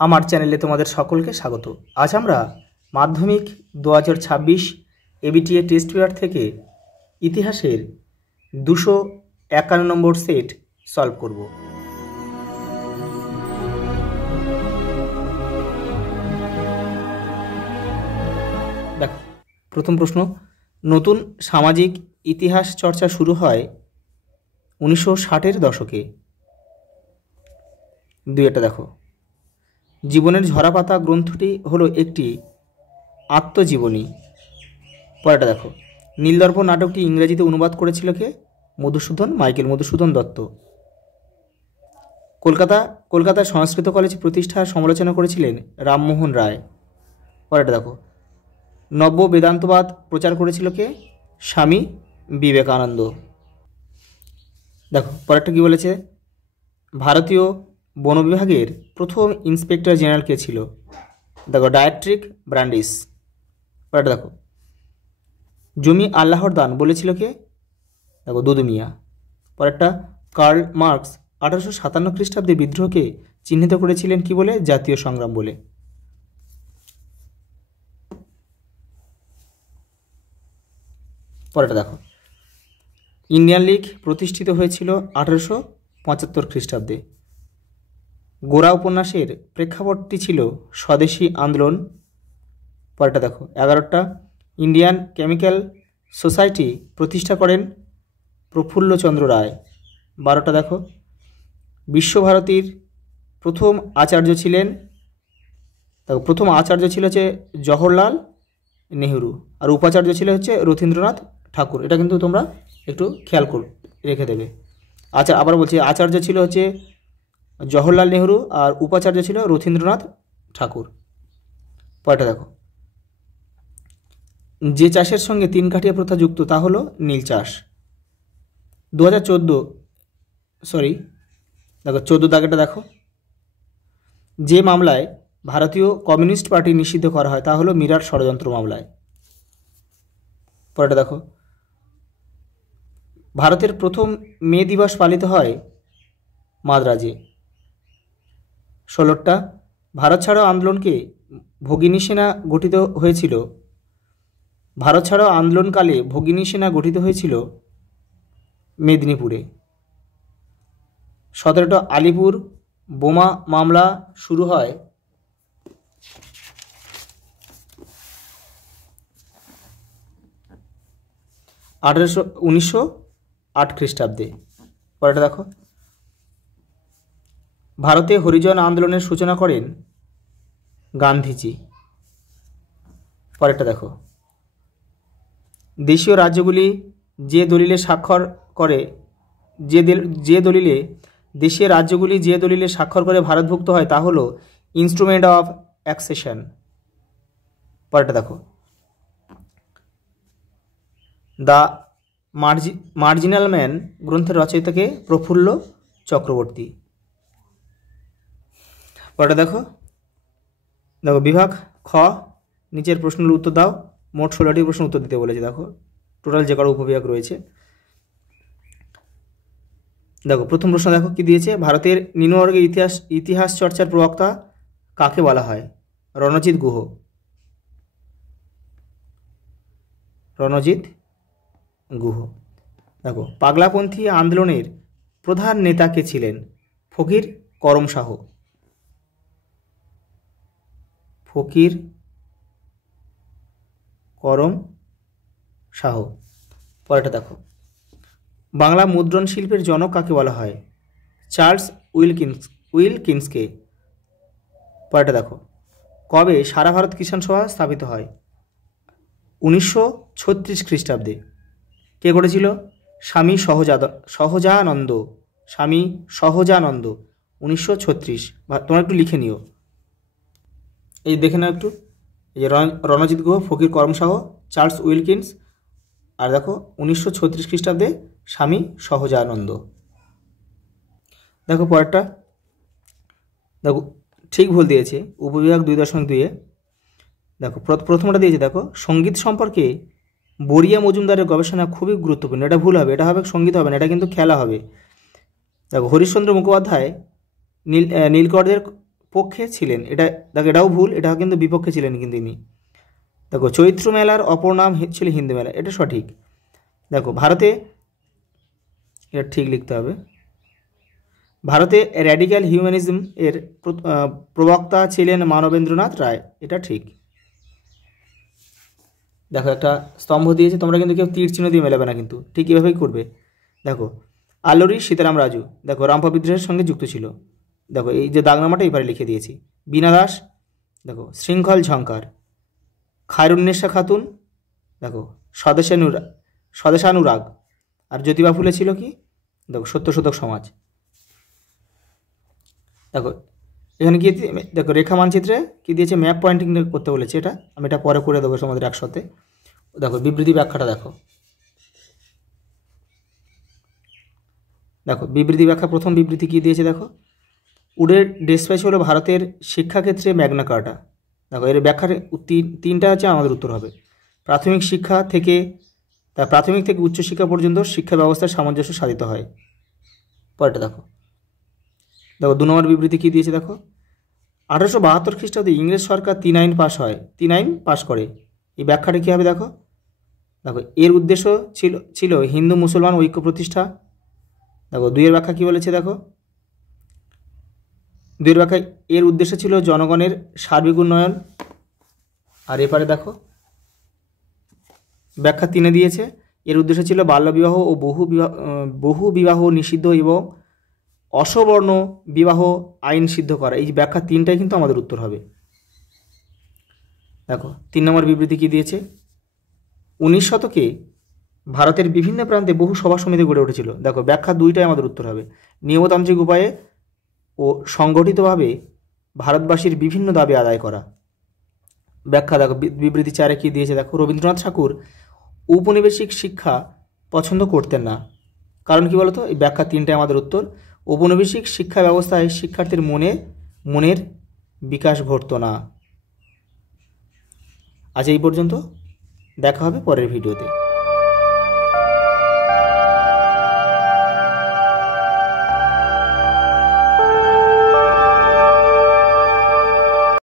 আমার চ্যানেলে তোমাদের সকলকে স্বাগত। আজ আমরা মাধ্যমিক 2026 এবিটিএ টেস্ট পেপার থেকে ইতিহাসের 251 নম্বর সেট সলভ করব। দেখো, প্রথম প্রশ্ন, নতুন সামাজিক ইতিহাস চর্চা শুরু হয় 1960-এর দশকে। দুইটা দেখো, জীবনের ঝরাপাতা গ্রন্থটি হলো একটি আত্মজীবনী। পরেরটা দেখো, নীলদর্পণ নাটকটি ইংরেজিতে অনুবাদ করেছিল কে? মাইকেল মধুসূদন দত্ত। কলকাতায় সংস্কৃত কলেজ প্রতিষ্ঠার সমালোচনা করেছিলেন রামমোহন রায়। পরেরটা দেখো, নব্য বেদান্তবাদ প্রচার করেছিল কে? স্বামী বিবেকানন্দ। দেখো পরেরটা কি বলেছে, ভারতীয় বন বিভাগের প্রথম ইন্সপেক্টর জেনারেল কে ছিল? দেখো, ডায়েট্রিক ব্র্যান্ডিস। পরেরটা দেখো, জমি আল্লাহর দান বলেছিল কে? দেখো, দুদু মিয়া। পরেরটা, কার্ল মার্কস 1857 খ্রিস্টাব্দে বিদ্রোহকে চিহ্নিত করেছিলেন কি বলে? জাতীয় সংগ্রাম বলে। পরেরটা দেখো, ইন্ডিয়ান লীগ প্রতিষ্ঠিত হয়েছিল 1875 খ্রিস্টাব্দে। গোরা উপন্যাসের প্রেক্ষাপটটি ছিল স্বদেশী আন্দোলন। পরেরটা দেখো, 11টা, ইন্ডিয়ান কেমিক্যাল সোসাইটি প্রতিষ্ঠা করেন প্রফুল্লচন্দ্র রায়। 12টা দেখো, বিশ্বভারতীর প্রথম আচার্য ছিলেন, দেখো প্রথম আচার্য ছিল হচ্ছে জওহরলাল নেহেরু, আর উপাচার্য ছিল হচ্ছে রথীন্দ্রনাথ ঠাকুর। এটা কিন্তু তোমরা একটু খেয়াল রেখে দেবে। আচ্ছা, আবার বলছি, আচার্য ছিল হচ্ছে জওহরলাল নেহেরু আর উপাচার্য ছিল রথীন্দ্রনাথ ঠাকুর। পরেরটা দেখো, যে চাষের সঙ্গে 3 কাঠিয়া প্রথা যুক্ত তা হলো নীল চাষ। 14 দাগেটা দেখো, যে মামলায় ভারতীয় কমিউনিস্ট পার্টি নিষিদ্ধ করা হয় তা হলো মিরাট ষড়যন্ত্র মামলায়। পরেরটা দেখো, ভারতের প্রথম মে দিবস পালিত হয় মাদ্রাজে। 16টা, ভারত ছাড়ো আন্দোলনকে ভগিনী সেনা গঠিত হয়েছিল, ভারত ছাড়ো আন্দোলনকালে ভগিনী সেনা গঠিত হয়েছিল মেদিনীপুরে। 17টা, আলিপুর বোমা মামলা শুরু হয় 1908 খ্রিস্টাব্দে। পরেরটা দেখো, ভারতে হরিজন আন্দোলনের সূচনা করেন গান্ধীজি। পরেরটা দেখো, দেশীয় রাজ্যগুলি যে দলিলে স্বাক্ষর করে দেশীয় রাজ্যগুলি যে দলিলে স্বাক্ষর করে ভারতভুক্ত হয় তা হলো ইনস্ট্রুমেন্ট অফ অ্যাকসেশন। পরেরটা দেখো, দ্য মার্জিনাল ম্যান গ্রন্থের রচয়িতাকে? প্রফুল্ল চক্রবর্তী। পরেরটা দেখো, বিভাগ খ, নিচের প্রশ্নের উত্তর দাও। মোট 16টি প্রশ্ন উত্তর দিতে বলেছে। দেখো টোটাল যে কটা উপবিভাগ রয়েছে। দেখো প্রথম প্রশ্ন দেখো কি দিয়েছে, ভারতের নিম্নবর্গের ইতিহাস চর্চার প্রবক্তা কাকে বলা হয়? রণজিৎ গুহ। দেখো, পাগলাপন্থী আন্দোলনের প্রধান নেতা কে ছিলেন? ফকির করম শাহ। পরেরটা দেখো, বাংলা মুদ্রণ শিল্পের জনক কাকে বলা হয়? চার্লস উইলকিন্সকে। পরেরটা দেখো, কবে সারা ভারত কিষাণ সভা স্থাপিত হয়? 1936 খ্রিস্টাব্দে। কে করেছিল? স্বামী সহজানন্দ। 1936। তোমরা একটু লিখে নিও, এই দেখে নাও একটু। এই যে রণজিৎ গুহ, ফকির করম শাহ, চার্লস উইলকিন্স, আর দেখো 1936 খ্রিস্টাব্দে স্বামী সহজানন্দ। দেখো পরেরটা, দেখো ঠিক ভুল দিয়েছে উপবিভাগ 2.2-এ। দেখো প্রথমটা দিয়েছে, দেখো সঙ্গীত সম্পর্কে বরিয়া মজুমদারের গবেষণা খুবই গুরুত্বপূর্ণ। এটা ভুল হবে, এটা হবে সঙ্গীত হবে না, এটা কিন্তু খেলা হবে। দেখো হরিশ্চন্দ্র মুখোপাধ্যায় নীলকরদের পক্ষে ছিলেন, এটা দেখো এটাও ভুল, এটা কিন্তু বিপক্ষে ছিলেন কিন্তু ইনি। দেখো চৈত্র মেলার অপর নাম ছিল হিন্দু মেলা, এটা সঠিক। দেখো ভারতে, এটা ঠিক লিখতে হবে, ভারতে র্যাডিক্যাল হিউম্যানিজম এর প্রবক্তা ছিলেন মানবেন্দ্রনাথ রায়, এটা ঠিক। দেখো একটা স্তম্ভ দিয়েছে, তোমরা কিন্তু কেউ তীর চিহ্ন দিয়ে মেলাবে না, কিন্তু ঠিক এভাবেই করবে। দেখো আল্লুরি সীতারাম রাজু, দেখো রামপা বিদ্রোহের সঙ্গে যুক্ত ছিল। দেখো এই যে দাগনামাটা এবারে লিখে দিয়েছি। বীণা দাস, দেখো শৃঙ্খল ঝঙ্কার। খায়রুন্নেসা খাতুন, দেখো স্বদেশানুরাগ। আর জ্যোতিবা ফুলে ছিল কি, দেখো সত্যশোধক সমাজ। দেখো এখানে কি দেখো রেখা মানচিত্রে কি দিয়েছে, ম্যাপ পয়েন্টিং করতে বলেছে, এটা আমি এটা পরে করে দেবো তোমাদের একসাথে। দেখো বিবৃতি ব্যাখ্যাটা দেখো, দেখো বিবৃতি ব্যাখ্যা, প্রথম বিবৃতি কি দিয়েছে দেখো, উডের ডেসপ্যাচ হলো ভারতের শিক্ষাক্ষেত্রে ম্যাগনা কার্টা। দেখো এর ব্যাখ্যার তিনটা হচ্ছে আমাদের উত্তর হবে। প্রাথমিক থেকে উচ্চশিক্ষা পর্যন্ত শিক্ষা ব্যবস্থার সামঞ্জস্য সাধিত হয়। পরেরটা দেখো, দেখো 2 নম্বর বিবৃতি কী দিয়েছে দেখো, 1872 খ্রিস্টাব্দে ইংরেজ সরকার 3 আইন পাশ করে। এই ব্যাখ্যাটা কী হবে দেখো, দেখো এর উদ্দেশ্য ছিল হিন্দু মুসলমান ঐক্য প্রতিষ্ঠা। দেখো 2 এর ব্যাখ্যা কী বলেছে দেখো, 2 এর ব্যাখ্যা এর উদ্দেশ্য ছিল জনগণের সার্বিক উন্নয়ন। আর এপারে দেখো ব্যাখ্যা 3 দিয়েছে, এর উদ্দেশ্য ছিল বাল্যবিবাহ ও বহু বিবাহ নিষিদ্ধ এবং অসবর্ণ বিবাহ আইন সিদ্ধ করা। এই ব্যাখ্যা 3টাই কিন্তু আমাদের উত্তর হবে। দেখো 3 নম্বর বিবৃতি কী দিয়েছে, 19 শতকে ভারতের বিভিন্ন প্রান্তে বহু সভা সমিতি গড়ে উঠেছিল। দেখো ব্যাখ্যা 2টাই আমাদের উত্তর হবে। নিয়মতান্ত্রিক উপায়ে ও সংগঠিতভাবে ভারতবাসীর বিভিন্ন দাবি আদায় করা। ব্যাখ্যা দেখো বিবৃতি 4-এ কী দিয়েছে দেখো, রবীন্দ্রনাথ ঠাকুর ঔপনিবেশিক শিক্ষা পছন্দ করতেন না। কারণ কি বলতো, এই ব্যাখ্যা 3টাই আমাদের উত্তর। ঔপনিবেশিক শিক্ষা ব্যবস্থায় শিক্ষার্থীর মনের বিকাশ ঘটতো না। আজ এই পর্যন্ত, দেখা হবে পরের ভিডিওতে।